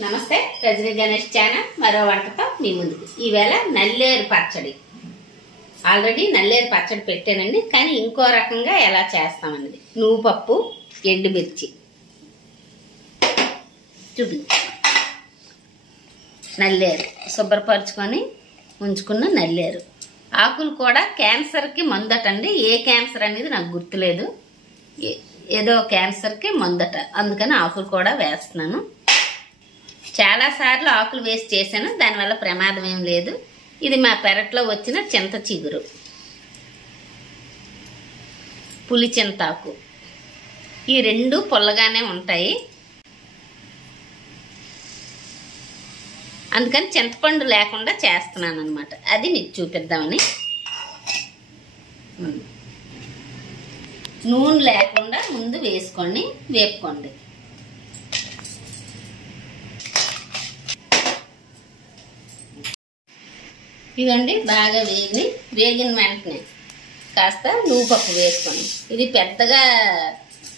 నమస్తే రజనీ గణేష్ ఛానల్ మరో వంటతో మీ ముందుకు. ఈవేళ నల్లేరు పచ్చడి. ఆల్రెడీ నల్లేరు పచ్చడి పెట్టానండి, కానీ ఇంకో రకంగా ఎలా చేస్తామన్నది. నువ్వు పప్పు, ఎండుమిర్చి చూపి, నల్లేరు శుభ్రపరుచుకొని ఉంచుకున్న నల్లేరు ఆకులు కూడా క్యాన్సర్కి మందటండి. ఏ క్యాన్సర్ అనేది నాకు గుర్తులేదు, ఏదో క్యాన్సర్కి మందట, అందుకని ఆకులు కూడా వేస్తున్నాను. చాలా సార్లు ఆకులు వేసి చేశాను, దానివల్ల ప్రమాదం ఏం లేదు. ఇది మా పెరట్లో వచ్చిన చింత చిగురు, పులి చింతాకు. ఈ రెండు పుల్లగానే ఉంటాయి, అందుకని చింతపండు లేకుండా చేస్తున్నాను అనమాట. అది మీకు చూపిద్దామని. నూనె లేకుండా ముందు వేసుకోండి, వేపుకోండి. ఇదండి బాగా వేగిన వెంటనే కాస్త నువ్వు పప్పు వేసుకోండి. ఇది పెద్దగా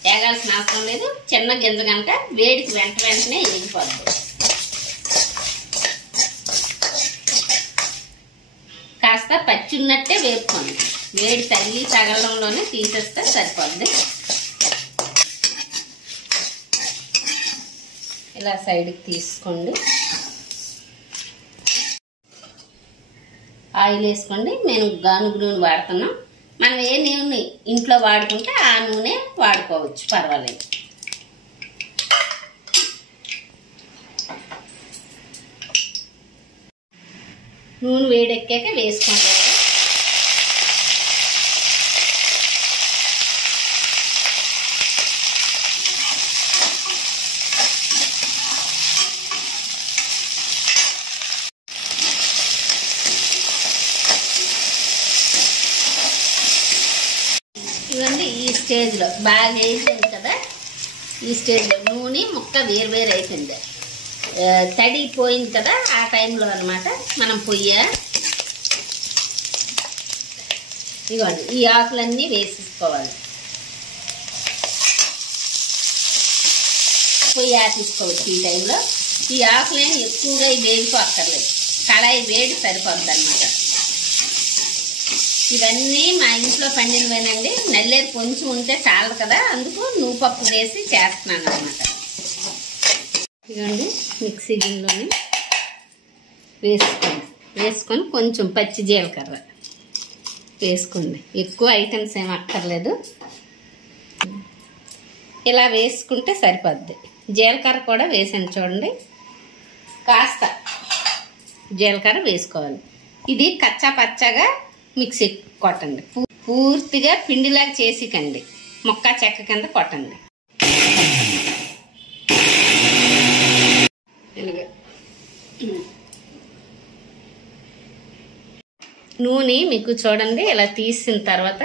వేగాల్సిన అవసరం లేదు, చిన్న గింజ కనుక వేడికి వెంటనే వేగిపోద్ది. కాస్త పచ్చి ఉన్నట్టే వేపుకోండి, వేడి తగలడంలోనే తీసేస్తే సరిపోద్ది. ఇలా సైడ్కి తీసుకోండి. ఆయిల్ వేసుకోండి. నేను గానుగ నూనె వాడుతున్నాం. మనం ఏ నూనె ఇంట్లో వాడుకుంటే ఆ నూనె వాడుకోవచ్చు, పర్వాలేదు. నూనె వేడెక్కాక వేసుకోండి. ఇవన్నీ ఈ స్టేజ్లో బాగా వేసింది కదా, ఈ స్టేజ్లో నూనె ముక్క వేరు అయిపోయింది, తడిపోయింది కదా, ఆ టైంలో అనమాట మనం ఇదిగోండి ఈ ఆకులన్నీ వేసేసుకోవాలి. పొయ్యి తీసుకోవచ్చు ఈ టైంలో. ఈ ఆకులేని ఎక్కువగా వేగిపోక్కర్లేదు, కళాయి వేడి సరిపోద్ది అనమాట. ఇవన్నీ మా ఇంట్లో పండినవేనండి. నల్లేరు కొంచెం ఉంటే చాలదు కదా, అందుకు నువ్వు పప్పు వేసి చేస్తున్నాను అనమాట. ఇదండి మిక్సీ గిన్నెలోని వేసుకొని కొంచెం పచ్చి జీలకర్ర వేసుకోండి. ఎక్కువ ఐటమ్స్ ఏం అక్కర్లేదు, ఇలా వేసుకుంటే సరిపోద్ది. జీలకర్ర కూడా వేసాను చూడండి, కాస్త జీలకర్ర వేసుకోవాలి. ఇది కచ్చా పచ్చగా మిక్సీ కొట్టండి, పూర్తిగా పిండిలాగా చేసికండి, మొక్క చెక్క కింద కొట్టండి. నూనె మీకు చూడండి ఇలా తీసిన తర్వాత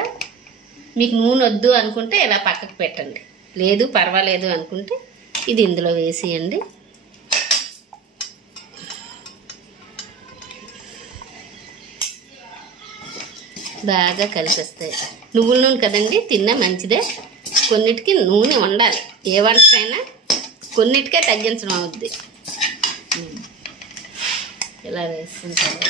మీకు నూనె వద్దు అనుకుంటే ఇలా పక్కకు పెట్టండి, లేదు పర్వాలేదు అనుకుంటే ఇది ఇందులో వేసేయండి. బాగా కలిపిస్తాయి. నువ్వుల నూనె కదండి, తిన్నా మంచిదే. కొన్నిటికి నూనె ఉండాలి, ఏ వంటైనా కొన్నిటికే తగ్గించడం అవుద్ది. ఇలా వేసిన తర్వాత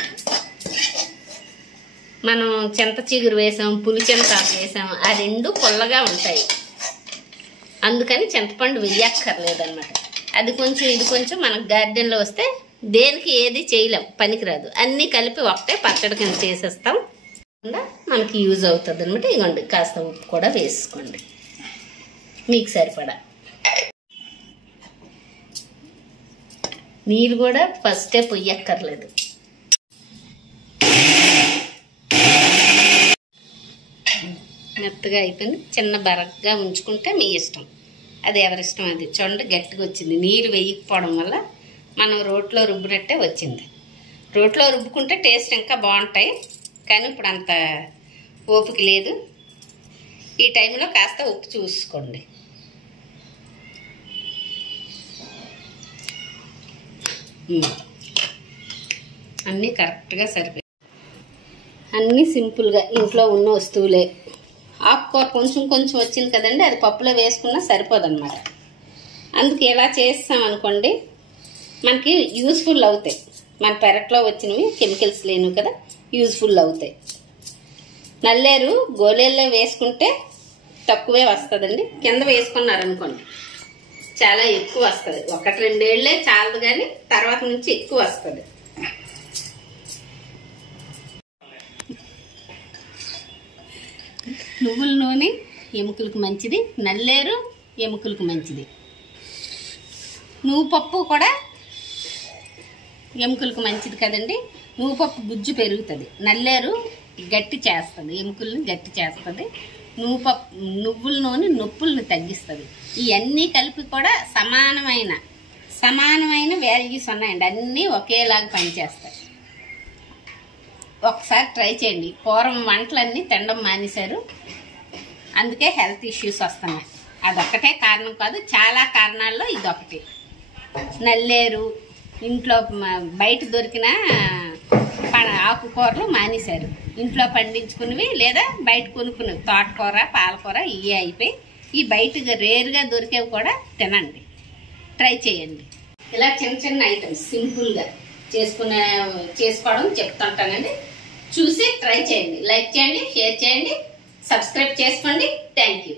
మనం చింత చిగురు వేసాం, పులి చింతాకు వేసాం, ఆ రెండు పుల్లగా ఉంటాయి, అందుకని చింతపండు వేయక్కర్లేదు అనమాట. అది కొంచెం ఇది కొంచెం మనకు గార్డెన్లో వస్తే దేనికి ఏది చేయలేం, పనికిరాదు. అన్నీ కలిపి ఒకటే పచ్చడి కింద చేసేస్తాం, మనకి యూజ్ అవుతుంది అనమాట. ఇవ్వండి కాస్త ఉప్పు కూడా వేసుకోండి మీకు సరిపడా. నీరు కూడా ఫస్టే పొయ్యక్కర్లేదు. మెత్తగా అయిపోయింది, చిన్న బరగ్గా ఉంచుకుంటే మీ ఇష్టం, అది ఎవరిష్టం అది. చూడండి గట్టిగా వచ్చింది, నీరు వేయకపోవడం వల్ల మనం రోట్లో రుబ్బినట్టే వచ్చింది. రోట్లో రుబ్బుకుంటే టేస్ట్ ఇంకా బాగుంటాయి, కానీ ఇప్పుడు అంత ఓపిక లేదు. ఈ టైంలో కాస్త ఉప్పు చూసుకోండి. అన్నీ కరెక్ట్గా సరిపోయి, అన్నీ సింపుల్గా ఇంట్లో ఉన్న వస్తువులే. ఆకుకూర కొంచెం కొంచెం వచ్చింది కదండి, అది పప్పులో వేసుకున్నా సరిపోదన్నమాట. అందుకు ఎలా చేస్తాం అనుకోండి, మనకి యూజ్ఫుల్ అవుతాయి. మన పెరట్లో వచ్చినవి కెమికల్స్ లేనివి కదా, యూజ్ఫుల్ అవుతాయి. నల్లేరు గోళీల్లో వేసుకుంటే తక్కువే వస్తుందండి. కింద వేసుకున్నారనుకోండి చాలా ఎక్కువ వస్తుంది. 1-2 ఏళ్లే చాలదు, కానీ తర్వాత నుంచి ఎక్కువ వస్తుంది. నువ్వుల నూనె ఎముకలకు మంచిది, నల్లేరు ఎముకలకు మంచిది. నువ్వు పప్పు కూడా ఎముకలకు మంచిది కదండి. నువ్వు పప్పు గుజ్జు పెరుగుతుంది, నల్లేరు గట్టి చేస్తుంది, ఎముకల్ని గట్టి చేస్తుంది. నువ్వుల నూనె నొప్పుల్ని తగ్గిస్తుంది. ఇవన్నీ కలిపి కూడా సమానమైన వాల్యూస్ ఉన్నాయండి. అన్నీ ఒకేలాగా పనిచేస్తాయి. ఒకసారి ట్రై చేయండి. పూర్వం వంటలన్నీ తినడం మానేశారు, అందుకే హెల్త్ ఇష్యూస్ వస్తున్నాయి. అదొక్కటే కారణం కాదు, చాలా కారణాల్లో ఇదొకటి. నల్లేరు ఇంట్లో బయట దొరికిన ఆకుకూరలు మానేశారు, ఇంట్లో పండించుకున్నవి లేదా బయట కొనుక్కున్నవి తోటకూర, పాలకూర ఇవే అయిపోయి ఈ బయటగా రేరుగా దొరికేవి కూడా తినండి, ట్రై చేయండి. ఇలా చిన్న చిన్న ఐటమ్స్ సింపుల్గా చేసుకోవడం చెప్తుంటానండి. చూసి ట్రై చేయండి, లైక్ చేయండి, షేర్ చేయండి, సబ్స్క్రైబ్ చేసుకోండి. Thank you.